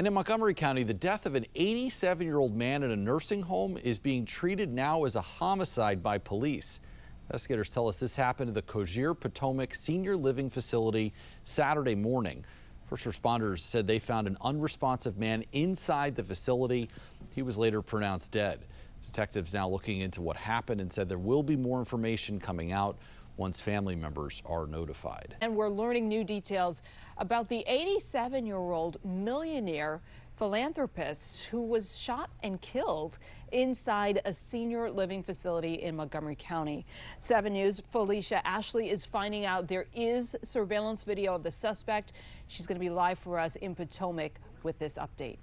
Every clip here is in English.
And in Montgomery County, the death of an 87-year-old man in a nursing home is being treated now as a homicide by police. Investigators tell us this happened at the Potomac Senior Living Facility Saturday morning. First responders said they found an unresponsive man inside the facility. He was later pronounced dead. Detectives now looking into what happened and said there will be more information coming out once family members are notified. And we're learning new details about the 87-year-old millionaire philanthropist who was shot and killed inside a senior living facility in Montgomery County. 7 News' Felicia Ashley is finding out there is surveillance video of the suspect. She's going to be live for us in Potomac with this update.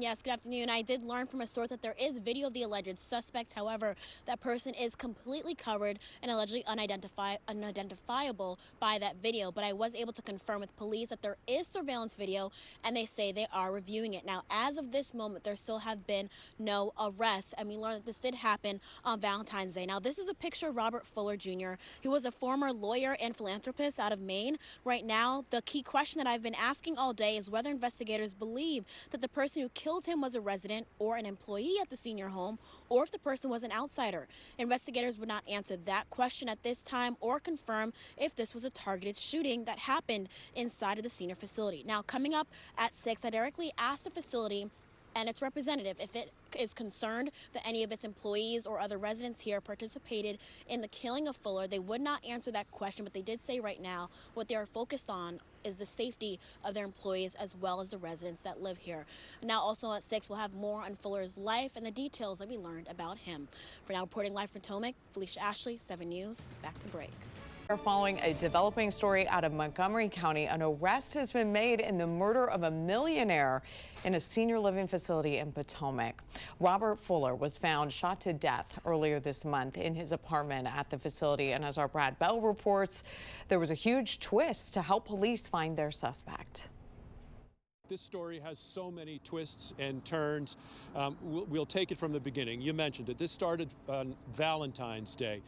Yes, good afternoon. I did learn from a source that there is video of the alleged suspect. However, that person is completely covered and allegedly unidentifiable by that video. But I was able to confirm with police that there is surveillance video, and they say they are reviewing it. Now, as of this moment, there still have been no arrests, and we learned that this did happen on Valentine's Day. Now, this is a picture of Robert Fuller Jr. He was a former lawyer and philanthropist out of Maine. Right now, the key question that I've been asking all day is whether investigators believe that the person who killed him was a resident or an employee at the senior home, or if the person was an outsider. Investigators would not answer that question at this time or confirm if this was a targeted shooting that happened inside of the senior facility. Now, coming up at 6, I directly asked the facility and its representative if it is concerned that any of its employees or other residents here participated in the killing of Fuller. They would not answer that question, but they did say right now what they are focused on is the safety of their employees as well as the residents that live here. Now, also at 6, we'll have more on Fuller's life and the details that we learned about him. For now, reporting live from Potomac, Felicia Ashley, 7 News. Back to break. Following a developing story out of Montgomery County, an arrest has been made in the murder of a millionaire in a senior living facility in Potomac. Robert Fuller was found shot to death earlier this month in his apartment at the facility. And as our Brad Bell reports, there was a huge twist to help police find their suspect. This story has so many twists and turns. We'll take it from the beginning. You mentioned it. This started on Valentine's Day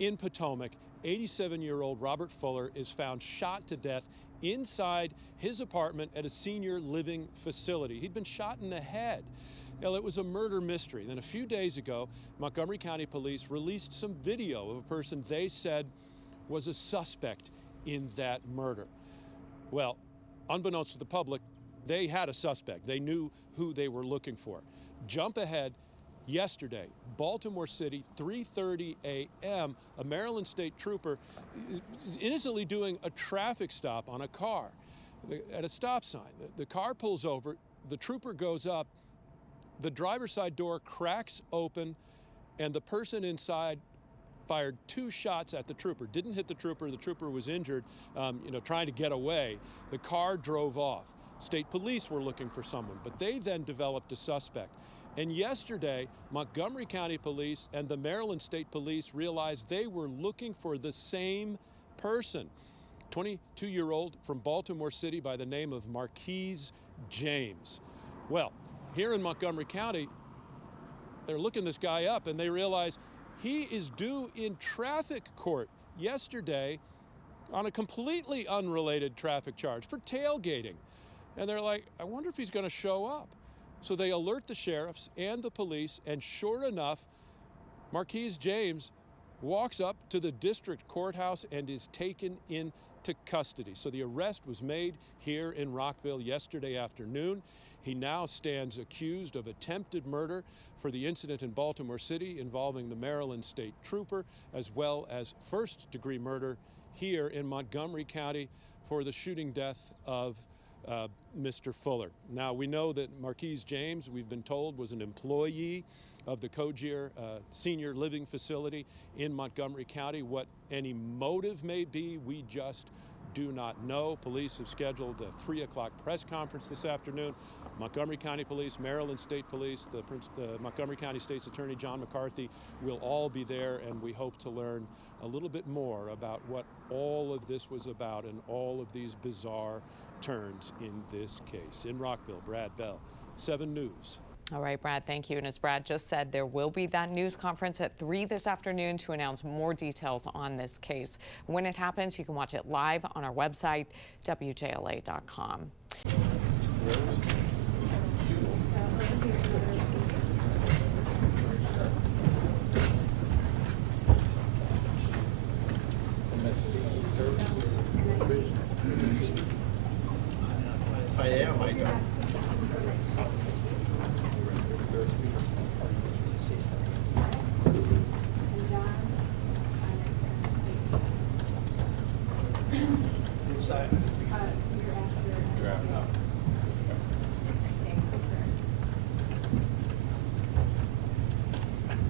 in Potomac. 87-year-old Robert Fuller is found shot to death inside his apartment at a senior living facility. He'd been shot in the head. Well, it was a murder mystery. Then a few days ago, Montgomery County Police released some video of a person they said was a suspect in that murder. Well, unbeknownst to the public, they had a suspect. They knew who they were looking for. Jump ahead. Yesterday, Baltimore City, 3:30 a.m., a Maryland state trooper is innocently doing a traffic stop on a car at a stop sign. The car pulls over, the trooper goes up, the driver's side door cracks open, and the person inside fired 2 shots at the trooper. Didn't hit the trooper was injured, trying to get away. The car drove off. State police were looking for someone, but they then developed a suspect. And yesterday, Montgomery County Police and the Maryland State Police realized they were looking for the same person. 22-year-old from Baltimore City by the name of Marquise James. Well, here in Montgomery County, they're looking this guy up and they realize he is due in traffic court yesterday on a completely unrelated traffic charge for tailgating. And they're like, I wonder if he's going to show up. So they alert the sheriffs and the police, and sure enough, Marquise James walks up to the district courthouse and is taken into custody. So the arrest was made here in Rockville yesterday afternoon. He now stands accused of attempted murder for the incident in Baltimore City involving the Maryland state trooper, as well as first-degree murder here in Montgomery County for the shooting death of Mr. Fuller. Now, we know that Marquise James, we've been told, was an employee of the Cogier Senior Living Facility in Montgomery County. What any motive may be, we just do not know. Police have scheduled a 3 o'clock press conference this afternoon. Montgomery County Police, Maryland State Police, the Montgomery County State's Attorney John McCarthy will all be there, and we hope to learn a little bit more about what all of this was about and all of these bizarre turns in this case. In Rockville, Brad Bell, 7 News. All right, Brad, thank you. And as Brad just said, there will be that news conference at 3 this afternoon to announce more details on this case. When it happens, you can watch it live on our website, WJLA.com.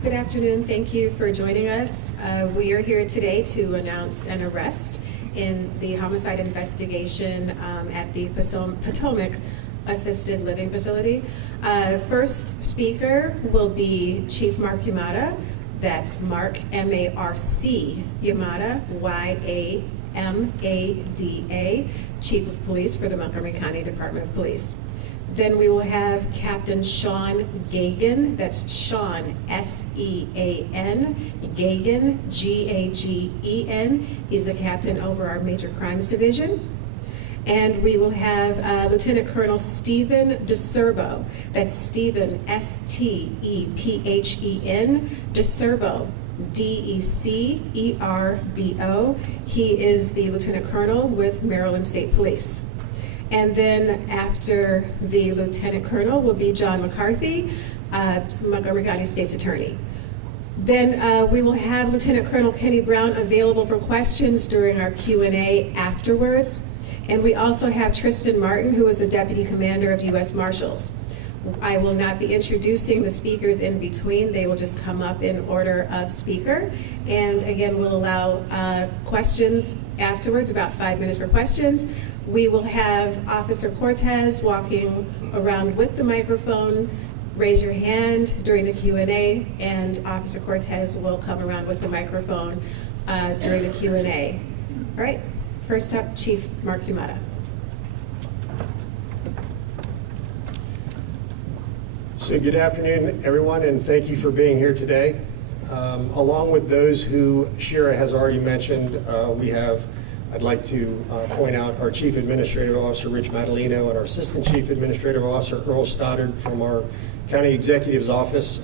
Good afternoon. Thank you for joining us. We are here today to announce an arrest in the homicide investigation at the Potomac Assisted Living Facility. First speaker will be Chief Mark Yamada. That's Mark, M-A-R-C, Yamada, Y-A-M-A-D-A, Chief of Police for the Montgomery County Department of Police. Then we will have Captain Sean Gagan. That's Sean, S-E-A-N, Gagan, G-A-G-E-N. He's the captain over our Major Crimes Division. And we will have Lieutenant Colonel Stephen DeSerbo. That's Stephen, S-T-E-P-H-E-N, DeSerbo, D-E-C-E-R-B-O. He is the Lieutenant Colonel with Maryland State Police. And then after the Lieutenant Colonel will be John McCarthy, Montgomery County State's Attorney. Then we will have Lieutenant Colonel Kenny Brown available for questions during our Q&A afterwards. And we also have Tristan Martin, who is the Deputy Commander of U.S. Marshals. I will not be introducing the speakers in between. They will just come up in order of speaker. And again, we'll allow questions afterwards, about 5 minutes for questions. We will have Officer Cortez walking around with the microphone. Raise your hand during the Q&A, and Officer Cortez will come around with the microphone during the Q&A. All right, first up, Chief Mark Yamada. So good afternoon, everyone, and thank you for being here today. Along with those who Shira has already mentioned, I'd like to point out our Chief Administrative Officer, Rich Madalino, and our Assistant Chief Administrative Officer, Earl Stoddard, from our County Executive's Office,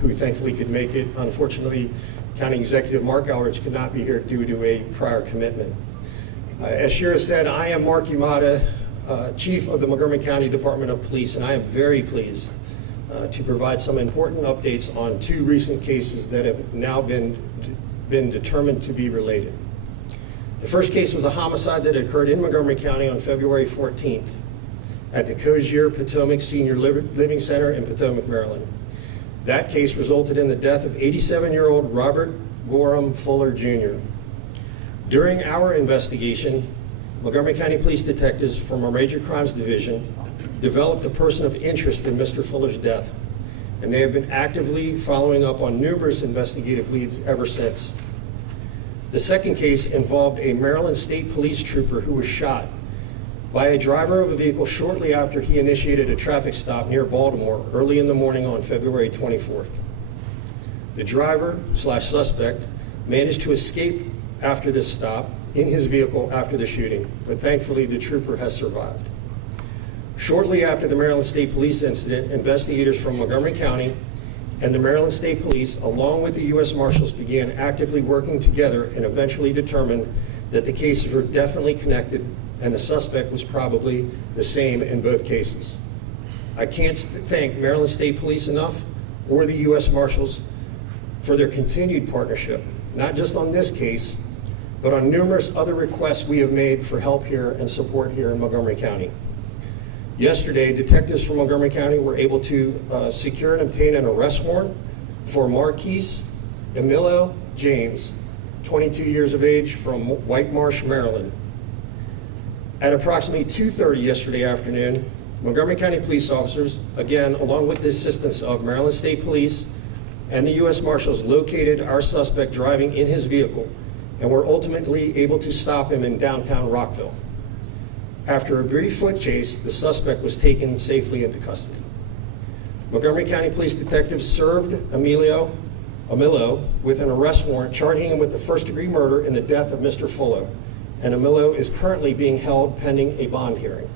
who thankfully could make it. Unfortunately, County Executive Mark Eldridge could not be here due to a prior commitment. As Shira said, I am Mark Yamada, Chief of the Montgomery County Department of Police, and I am very pleased to provide some important updates on two recent cases that have now been determined to be related. The first case was a homicide that occurred in Montgomery County on February 14th at the Cozier Potomac Senior Living Center in Potomac, Maryland. That case resulted in the death of 87-year-old Robert Gorham Fuller, Jr. During our investigation, Montgomery County Police detectives from our Major Crimes Division developed a person of interest in Mr. Fuller's death, and they have been actively following up on numerous investigative leads ever since. The second case involved a Maryland State Police trooper who was shot by a driver of a vehicle shortly after he initiated a traffic stop near Baltimore early in the morning on February 24th. The driver/suspect managed to escape after this stop in his vehicle after the shooting, but thankfully the trooper has survived. Shortly after the Maryland State Police incident, investigators from Montgomery County and the Maryland State Police, along with the U.S. Marshals, began actively working together and eventually determined that the cases were definitely connected and the suspect was probably the same in both cases. I can't thank Maryland State Police enough, or the U.S. Marshals, for their continued partnership, not just on this case, but on numerous other requests we have made for help here and support here in Montgomery County. Yesterday, detectives from Montgomery County were able to secure and obtain an arrest warrant for Marquise Emilio James, 22 years of age, from White Marsh, Maryland. At approximately 2:30 yesterday afternoon, Montgomery County police officers, again, along with the assistance of Maryland State Police and the U.S. Marshals, located our suspect driving in his vehicle and were ultimately able to stop him in downtown Rockville. After a brief foot chase, the suspect was taken safely into custody. Montgomery County Police detectives served Emilio with an arrest warrant charging him with the first-degree murder in the death of Mr. Fuller, and Emilio is currently being held pending a bond hearing.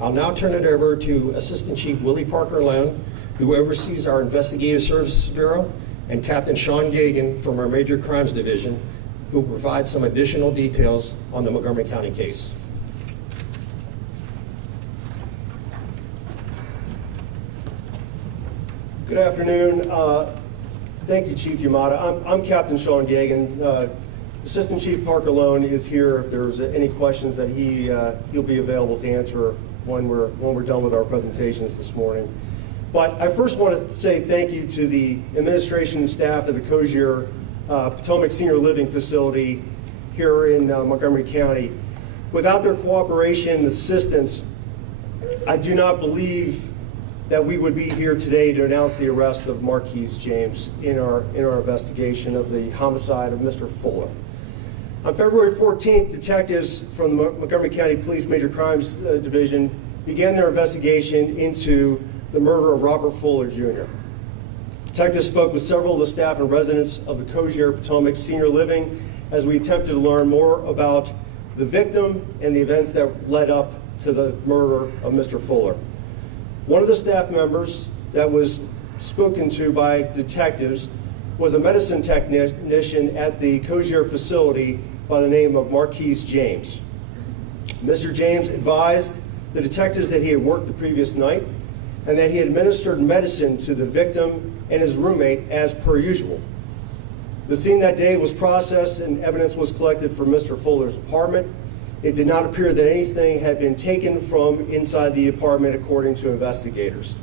I'll now turn it over to Assistant Chief Willie Parker-Lone, who oversees our Investigative Services Bureau, and Captain Sean Gagan from our Major Crimes Division, who will provide some additional details on the Montgomery County case. Good afternoon. Thank you, Chief Yamada. I'm Captain Sean Gagan. Assistant Chief Parker-Lone is here if there's any questions that he'll be available to answer when we're done with our presentations this morning. But I first want to say thank you to the administration and staff of the Cozier Potomac Senior Living Facility here in Montgomery County. Without their cooperation and assistance, I do not believe that we would be here today to announce the arrest of Marquise James in our investigation of the homicide of Mr. Fuller. On February 14th, detectives from the Montgomery County Police Major Crimes Division began their investigation into the murder of Robert Fuller, Jr. Detectives spoke with several of the staff and residents of the Cozier Potomac Senior Living as we attempted to learn more about the victim and the events that led up to the murder of Mr. Fuller. One of the staff members that was spoken to by detectives was a medicine technician at the Cozier facility by the name of Marquise James. Mr. James advised the detectives that he had worked the previous night and that he administered medicine to the victim and his roommate as per usual. The scene that day was processed and evidence was collected from Mr. Fuller's apartment. It did not appear that anything had been taken from inside the apartment, according to investigators.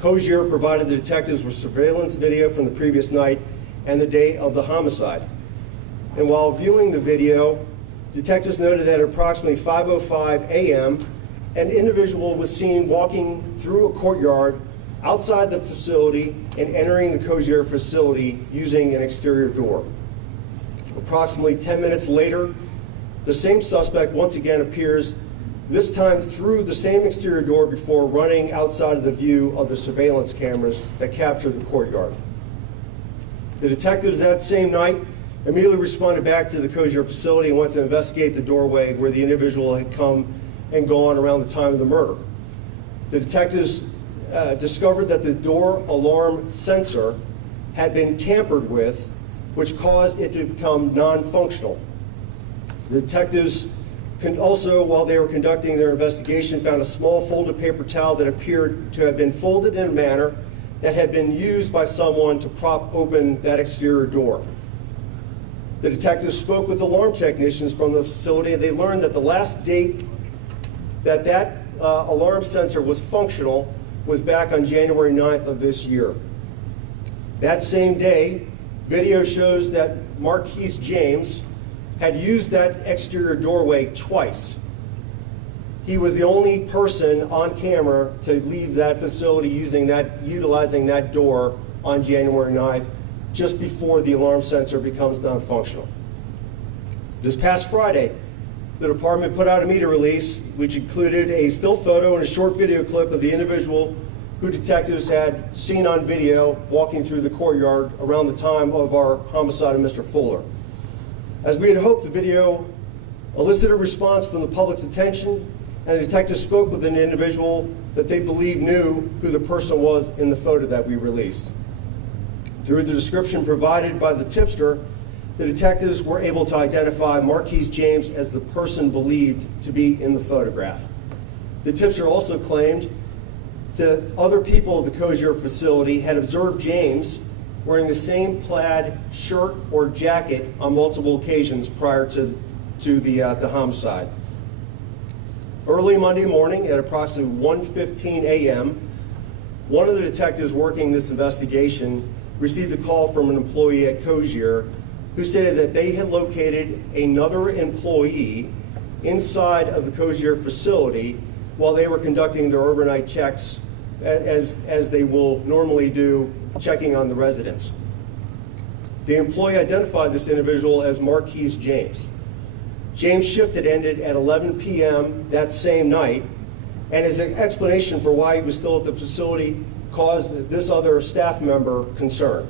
Cozier provided the detectives with surveillance video from the previous night and the day of the homicide. And while viewing the video, detectives noted that at approximately 5:05 a.m., an individual was seen walking through a courtyard outside the facility and entering the Cozier facility using an exterior door. Approximately 10 minutes later, the same suspect once again appears, this time through the same exterior door before running outside of the view of the surveillance cameras that captured the courtyard. The detectives that same night immediately responded back to the Cozier facility and went to investigate the doorway where the individual had come and gone around the time of the murder. The detectives discovered that the door alarm sensor had been tampered with, which caused it to become non-functional. The detectives also, while they were conducting their investigation, found a small folded paper towel that appeared to have been folded in a manner that had been used by someone to prop open that exterior door. The detectives spoke with alarm technicians from the facility, and they learned that the last date that alarm sensor was functional was back on January 9th of this year. That same day, video shows that Marquise James had used that exterior doorway twice. He was the only person on camera to leave that facility utilizing that door on January 9th, just before the alarm sensor becomes non-functional. This past Friday, the department put out a media release which included a still photo and a short video clip of the individual who detectives had seen on video walking through the courtyard around the time of our homicide of Mr. Fuller. As we had hoped, the video elicited a response from the public's attention, and the detectives spoke with an individual that they believed knew who the person was in the photo that we released. Through the description provided by the tipster, the detectives were able to identify Marquise James as the person believed to be in the photograph. The tipster also claimed that other people of the Cozier facility had observed James wearing the same plaid shirt or jacket on multiple occasions prior to the homicide. Early Monday morning at approximately 1:15 a.m., one of the detectives working this investigation received a call from an employee at Cozier who stated that they had located another employee inside of the Cozier facility while they were conducting their overnight checks, as they will normally do, checking on the residents. The employee identified this individual as Marquise James. James' shift had ended at 11 p.m. that same night, and his explanation for why he was still at the facility caused this other staff member concern.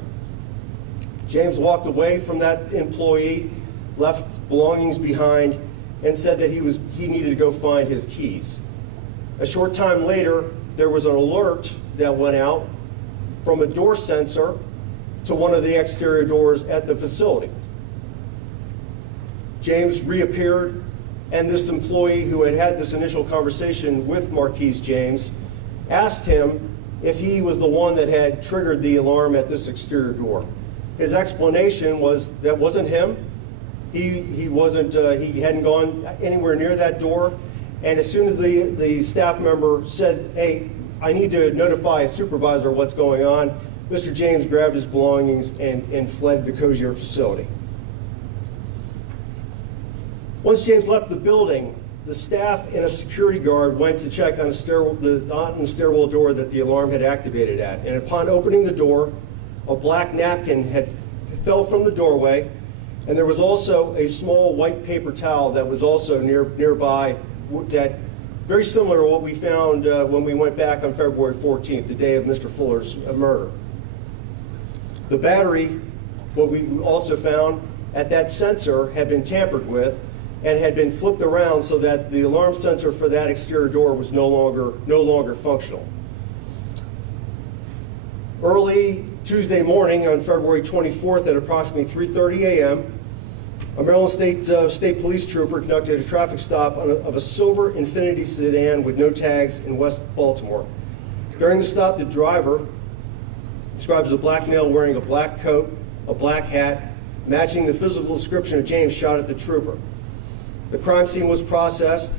James walked away from that employee, left belongings behind, and said that he needed to go find his keys. A short time later, there was an alert that went out from a door sensor to one of the exterior doors at the facility. James reappeared, and this employee who had had this initial conversation with Marquise James asked him if he was the one that had triggered the alarm at this exterior door. His explanation was that wasn't him. He hadn't gone anywhere near that door. And as soon as the staff member said, "Hey, I need to notify a supervisor what's going on," Mr. James grabbed his belongings and fled the Cozier facility. Once James left the building, the staff and a security guard went to check on the stairwell door that the alarm had activated at. And upon opening the door, a black napkin fell from the doorway, and there was also a small white paper towel that was also nearby, that very similar to what we found when we went back on February 14th, the day of Mr. Fuller's murder. The battery, what we also found at that sensor, had been tampered with and had been flipped around so that the alarm sensor for that exterior door was no longer functional. Early Tuesday morning on February 24th at approximately 3:30 a.m., a Maryland State Police trooper conducted a traffic stop of a silver Infiniti sedan with no tags in West Baltimore. During the stop, the driver, described as a black male wearing a black coat, a black hat, matching the physical description of James, shot at the trooper. The crime scene was processed,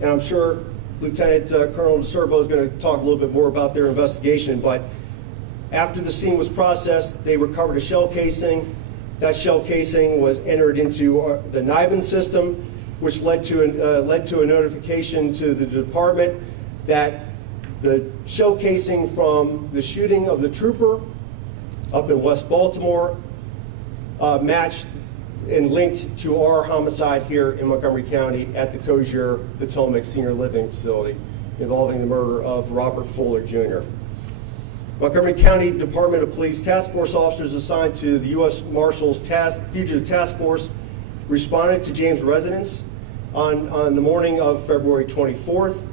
and I'm sure Lieutenant Colonel DeSerbo is going to talk a little bit more about their investigation, but after the scene was processed, they recovered a shell casing. That shell casing was entered into the NIBIN system, which led to a notification to the department that the shell casing from the shooting of the trooper up in West Baltimore matched and linked to our homicide here in Montgomery County at the Cozier Potomac Senior Living Facility involving the murder of Robert Fuller, Jr. Montgomery County Department of Police task force officers assigned to the U.S. Marshals Fugitive Task Force responded to James' residence on the morning of February 24th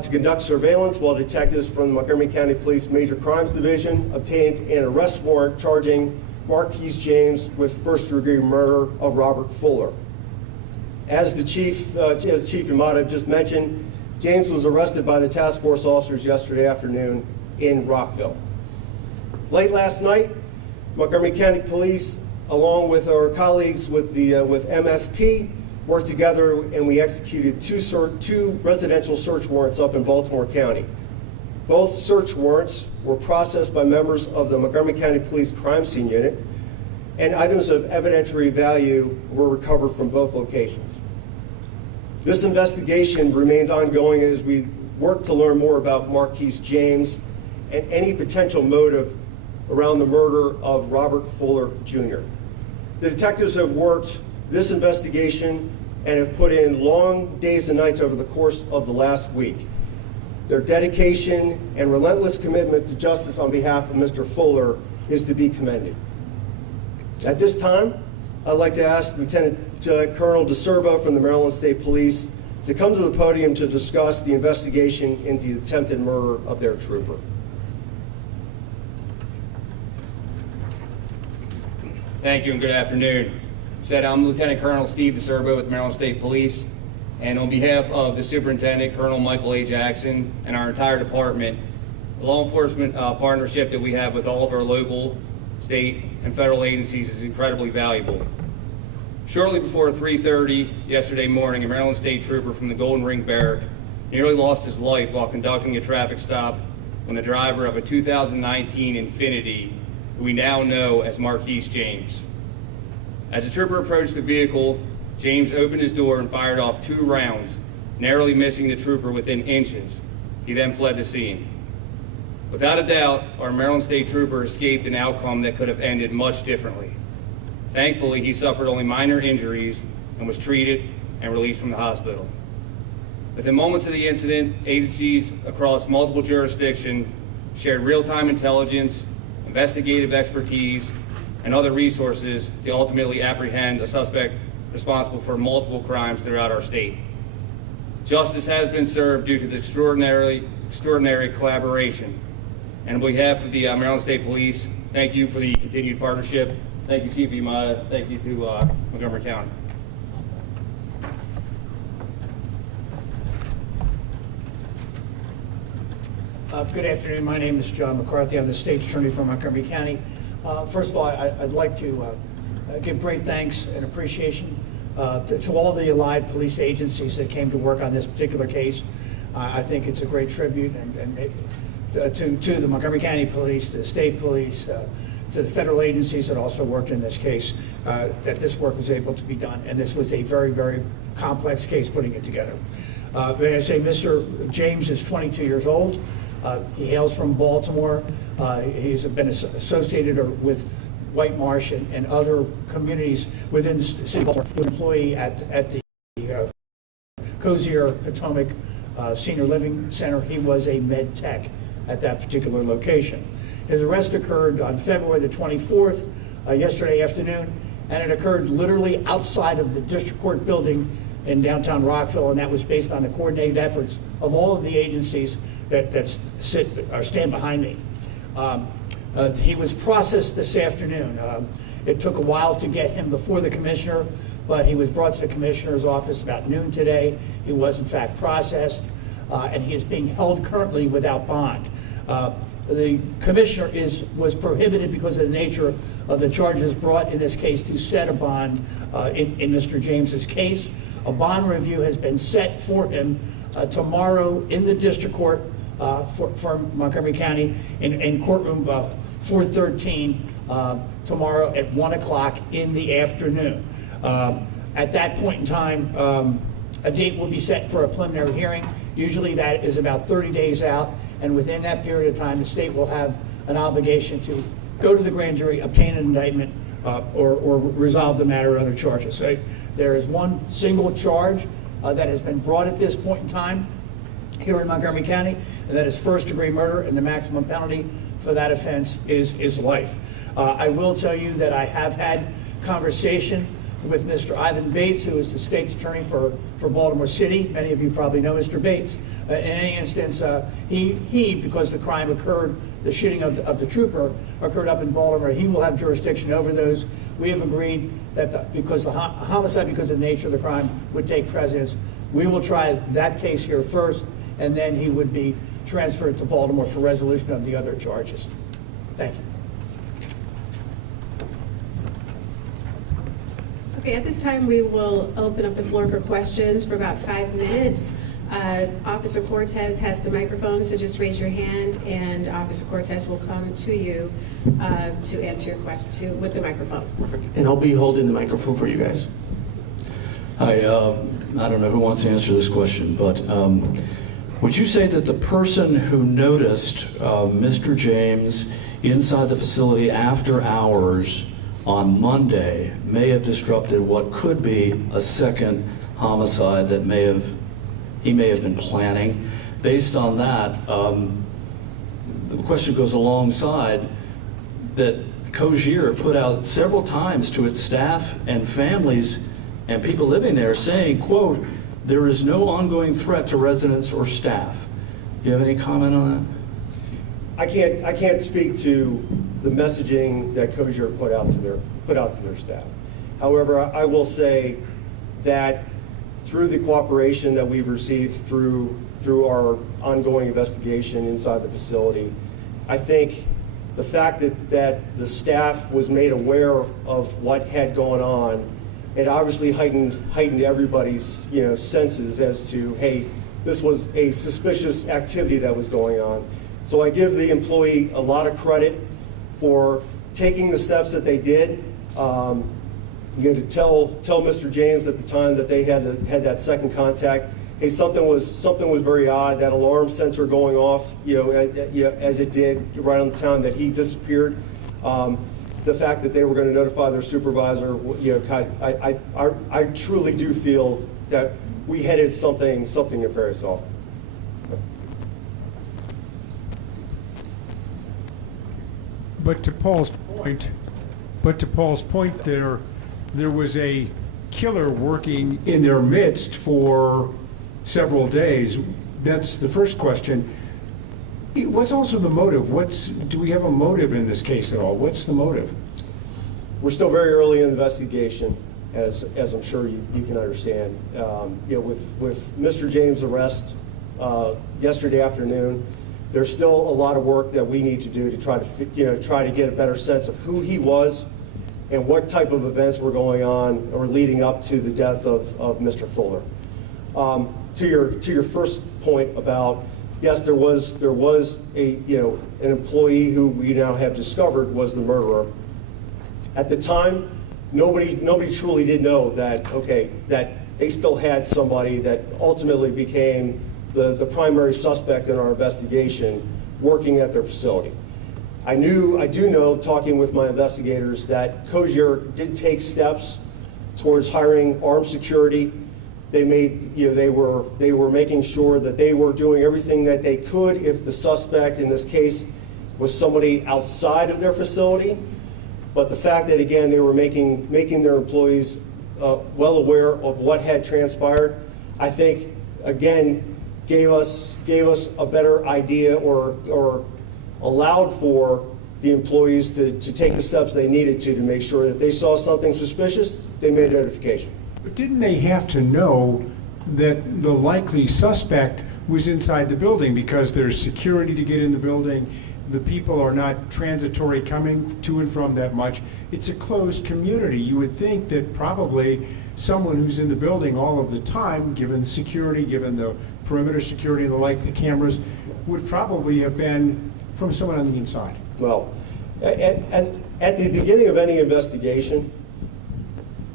to conduct surveillance while detectives from the Montgomery County Police Major Crimes Division obtained an arrest warrant charging Marquise James with first-degree murder of Robert Fuller. As Chief Yamada just mentioned, James was arrested by the task force officers yesterday afternoon in Rockville. Late last night, Montgomery County Police, along with our colleagues with MSP, worked together and we executed two residential search warrants up in Baltimore County. Both search warrants were processed by members of the Montgomery County Police Crime Scene Unit, and items of evidentiary value were recovered from both locations. This investigation remains ongoing as we work to learn more about Marquise James and any potential motive around the murder of Robert Fuller, Jr. The detectives have worked this investigation and have put in long days and nights over the course of the last week. Their dedication and relentless commitment to justice on behalf of Mr. Fuller is to be commended. At this time, I'd like to ask Lieutenant Colonel DeSerbo from the Maryland State Police to come to the podium to discuss the investigation into the attempted murder of their trooper. Thank you and good afternoon. I'm Lieutenant Colonel Steve DeSerbo with Maryland State Police, and on behalf of the Superintendent, Colonel Michael A. Jackson, and our entire department, the law enforcement partnership that we have with all of our local, state, and federal agencies is incredibly valuable. Shortly before 3:30 yesterday morning, a Maryland State trooper from the Golden Ring Barrack nearly lost his life while conducting a traffic stop when the driver of a 2019 Infiniti, who we now know as Marquise James. As the trooper approached the vehicle, James opened his door and fired off 2 rounds, narrowly missing the trooper within inches. He then fled the scene. Without a doubt, our Maryland State trooper escaped an outcome that could have ended much differently. Thankfully, he suffered only minor injuries and was treated and released from the hospital. Within moments of the incident, agencies across multiple jurisdictions shared real-time intelligence, investigative expertise, and other resources to ultimately apprehend a suspect responsible for multiple crimes throughout our state. Justice has been served due to the extraordinary collaboration. And on behalf of the Maryland State Police, thank you for the continued partnership. Thank you, Chief Yamada. Thank you to Montgomery County. Good afternoon. My name is John McCarthy. I'm the State's Attorney for Montgomery County. First of all, I'd like to give great thanks and appreciation to all the allied police agencies that came to work on this particular case. I think it's a great tribute to the Montgomery County Police, the State Police, to the federal agencies that also worked in this case, that this work was able to be done. And this was a very, very complex case putting it together. May I say, Mr. James is 22 years old. He hails from Baltimore. He's been associated with White Marsh and other communities within the city of Baltimore. He was an employee at the Cozier Potomac Senior Living Center. He was a med tech at that particular location. His arrest occurred on February the 24th, yesterday afternoon, and it occurred literally outside of the district court building in downtown Rockville, and that was based on the coordinated efforts of all of the agencies that stand behind me. He was processed this afternoon. It took a while to get him before the commissioner, but he was brought to the commissioner's office about noon today. He was in fact processed, and he is being held currently without bond. The commissioner was prohibited because of the nature of the charges brought in this case to set a bond in Mr. James's case. A bond review has been set for him tomorrow in the district court for Montgomery County in courtroom 413 tomorrow at 1 o'clock in the afternoon. At that point in time, a date will be set for a preliminary hearing. Usually that is about 30 days out, and within that period of time, the state will have an obligation to go to the grand jury, obtain an indictment, or resolve the matter or other charges. So there is one single charge that has been brought at this point in time here in Montgomery County, and that is first-degree murder, and the maximum penalty for that offense is life. I will tell you that I have had conversation with Mr. Ivan Bates, who is the state's attorney for Baltimore City. Many of you probably know Mr. Bates. In any instance, he, because the crime occurred, the shooting of the trooper occurred up in Baltimore, he will have jurisdiction over those. We have agreed that because the homicide, because of the nature of the crime, would take precedence. We will try that case here first, and then he would be transferred to Baltimore for resolution of the other charges. Thank you. Okay, at this time, we will open up the floor for questions for about 5 minutes. Officer Cortez has the microphone, so just raise your hand, and Officer Cortez will come to you to answer your question with the microphone. And I'll be holding the microphone for you guys. Hi, I don't know who wants to answer this question, but would you say that the person who noticed Mr. James inside the facility after hours on Monday may have disrupted what could be a second homicide that he may have been planning? Based on that, the question goes alongside that Cozier put out several times to its staff and families and people living there saying, quote, "There is no ongoing threat to residents or staff." Do you have any comment on that? I can't speak to the messaging that Cozier put out to their staff. However, I will say that through the cooperation that we've received through our ongoing investigation inside the facility, I think the fact that the staff was made aware of what had gone on, it obviously heightened everybody's senses as to, hey, this was a suspicious activity that was going on. So I give the employee a lot of credit for taking the steps that they did. To tell Mr. James at the time that they had that second contact, hey, something was very odd. That alarm sensor going off, as it did right on the time that he disappeared. The fact that they were going to notify their supervisor, I truly do feel that we headed something nefarious off. But to Paul's point, there was a killer working in their midst for several days. That's the first question. What's also the motive? Do we have a motive in this case at all? What's the motive? We're still very early in the investigation, as I'm sure you can understand. With Mr. James' arrest yesterday afternoon, there's still a lot of work that we need to do to try to get a better sense of who he was and what type of events were going on or leading up to the death of Mr. Fuller. To your first point about, yes, there was an employee who we now have discovered was the murderer. At the time, nobody truly did know that they still had somebody that ultimately became the primary suspect in our investigation working at their facility. I do know, talking with my investigators, that Cozier did take steps towards hiring armed security. They were making sure that they were doing everything that they could if the suspect in this case was somebody outside of their facility. But the fact that, again, they were making their employees well aware of what had transpired, I think, again, gave us a better idea or allowed for the employees to take the steps they needed to make sure that if they saw something suspicious, they made a notification. But didn't they have to know that the likely suspect was inside the building because there's security to get in the building? The people are not transitory coming to and from that much. It's a closed community. You would think that probably someone who's in the building all of the time, given the security, given the perimeter security and the like, the cameras, would probably have been from someone on the inside. Well, at the beginning of any investigation,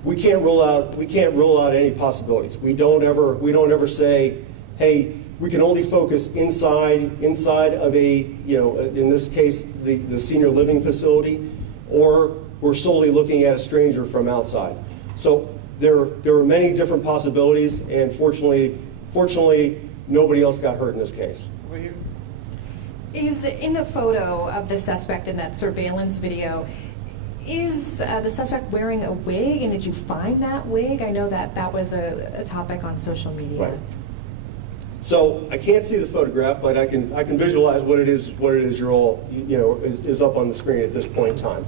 we can't rule out any possibilities. We don't ever say, hey, we can only focus inside of a, in this case, the senior living facility, or we're solely looking at a stranger from outside. So there are many different possibilities, and fortunately, nobody else got hurt in this case. Over here. Is in the photo of the suspect in that surveillance video, is the suspect wearing a wig, and did you find that wig? I know that was a topic on social media. Right. So I can't see the photograph, but I can visualize what it is you're all is up on the screen at this point in time.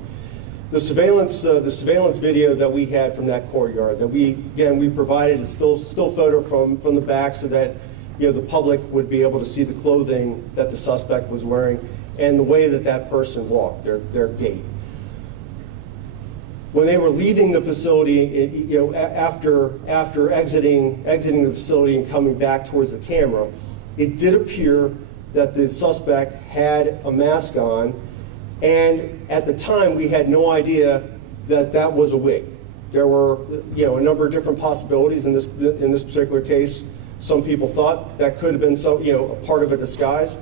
The surveillance video that we had from that courtyard that we provided a still photo from the back so that the public would be able to see the clothing that the suspect was wearing and the way that person walked, their gait. When they were leaving the facility, after exiting the facility and coming back towards the camera, it did appear that the suspect had a mask on, and at the time we had no idea that was a wig. There were a number of different possibilities in this particular case. Some people thought that could have been a part of a disguise.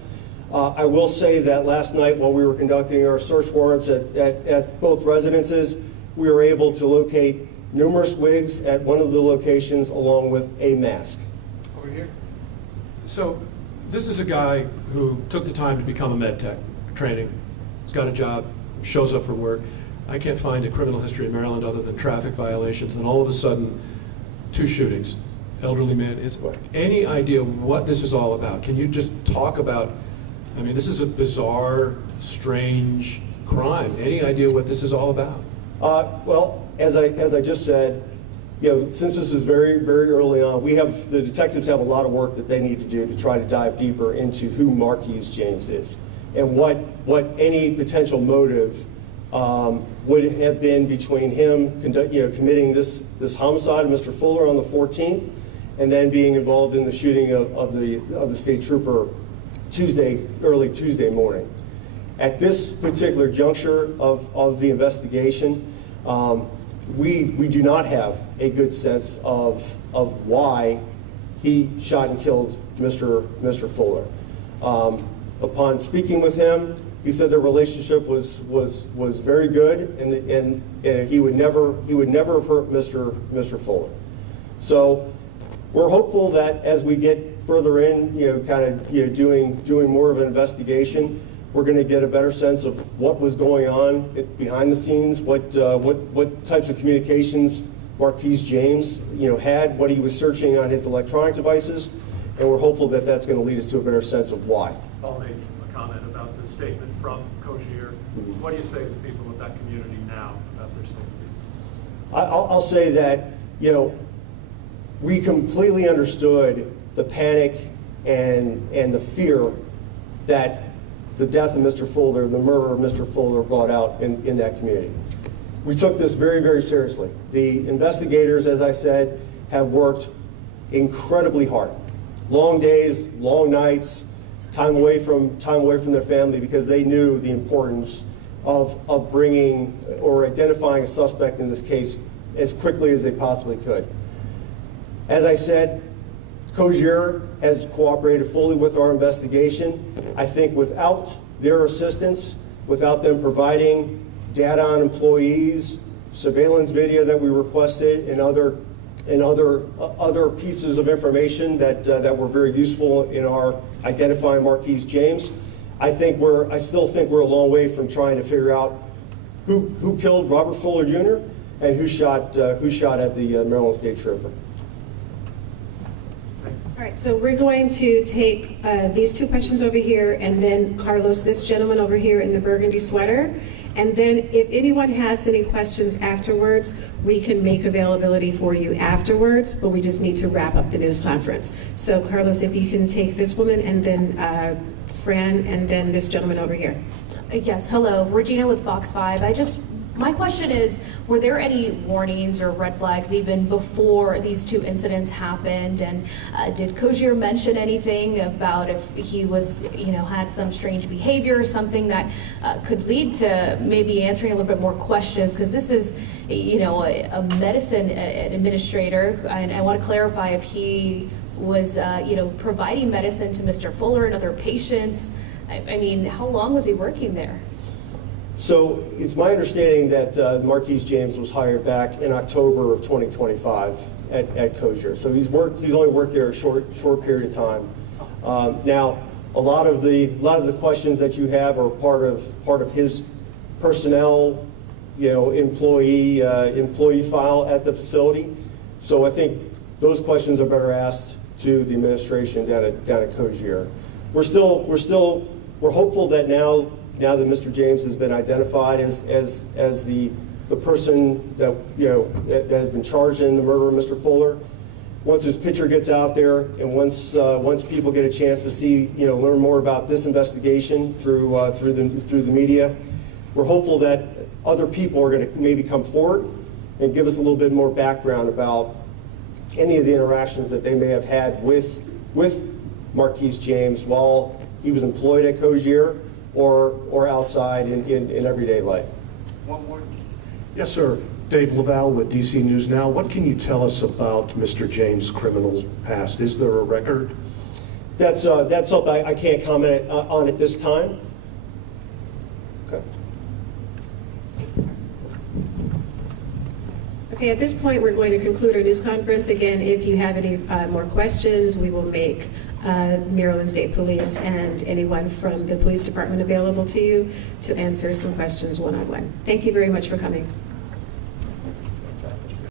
I will say that last night while we were conducting our search warrants at both residences, we were able to locate numerous wigs at one of the locations along with a mask. Over here. So this is a guy who took the time to become a med tech training. He's got a job, shows up for work. I can't find a criminal history in Maryland other than traffic violations, and all of a sudden, 2 shootings. Elderly man. Any idea what this is all about? Can you just talk about, I mean, this is a bizarre, strange crime. Any idea what this is all about? Well, as I just said, since this is very, very early on, the detectives have a lot of work that they need to do to try to dive deeper into who Marquise James is and what any potential motive would have been between him committing this homicide of Mr. Fuller on the 14th and then being involved in the shooting of the state trooper early Tuesday morning. At this particular juncture of the investigation, we do not have a good sense of why he shot and killed Mr. Fuller. Upon speaking with him, he said their relationship was very good, and he would never have hurt Mr. Fuller. So we're hopeful that as we get further in, doing more of an investigation, we're going to get a better sense of what was going on behind the scenes, what types of communications Marquise James had, what he was searching on his electronic devices, and we're hopeful that that's going to lead us to a better sense of why. Paul made a comment about the statement from Cogier. What do you say to the people of that community now about their safety? I'll say that, you know, we completely understood the panic and the fear that the death of Mr. Fuller, the murder of Mr. Fuller brought out in that community. We took this very, very seriously. The investigators, as I said, have worked incredibly hard. Long days, long nights, time away from their family, because they knew the importance of bringing or identifying a suspect in this case as quickly as they possibly could. As I said, Cogier has cooperated fully with our investigation. I think without their assistance, without them providing data on employees, surveillance video that we requested, and other pieces of information that were very useful in our identifying Marquise James, I still think we're a long way from trying to figure out who killed Robert Fuller Jr. and who shot at the Maryland State Trooper. All right, so we're going to take these two questions over here, and then Carlos, this gentleman over here in the burgundy sweater. And then if anyone has any questions afterwards, we can make availability for you afterwards, but we just need to wrap up the news conference. So Carlos, if you can take this woman, and then Fran, and then this gentleman over here. Yes, hello, Regina with Fox 5. My question is, were there any warnings or red flags even before these two incidents happened? And did Cogier mention anything about if he was, had some strange behavior, something that could lead to maybe answering a little bit more questions? Because this is, a medicine administrator, and I want to clarify if he was, providing medicine to Mr. Fuller and other patients. I mean, how long was he working there? So it's my understanding that Marquise James was hired back in October of 2025 at Cogier. So he's only worked there a short period of time. Now, a lot of the questions that you have are part of his personnel, employee file at the facility. So I think those questions are better asked to the administration down at Cogier. We're hopeful that now that Mr. James has been identified as the person that that has been charged in the murder of Mr. Fuller, once his picture gets out there, and once people get a chance to see, learn more about this investigation through the media, we're hopeful that other people are going to maybe come forward and give us a little bit more background about any of the interactions that they may have had with Marquise James while he was employed at Cogier or outside in everyday life. One more. Yes, sir. Dave Laval with DC News Now. What can you tell us about Mr. James' criminal past? Is there a record? That's something I can't comment on at this time. Okay. Okay, at this point, we're going to conclude our news conference. Again, if you have any more questions, we will make Maryland State Police and anyone from the police department available to you to answer some questions one-on-one. Thank you very much for coming.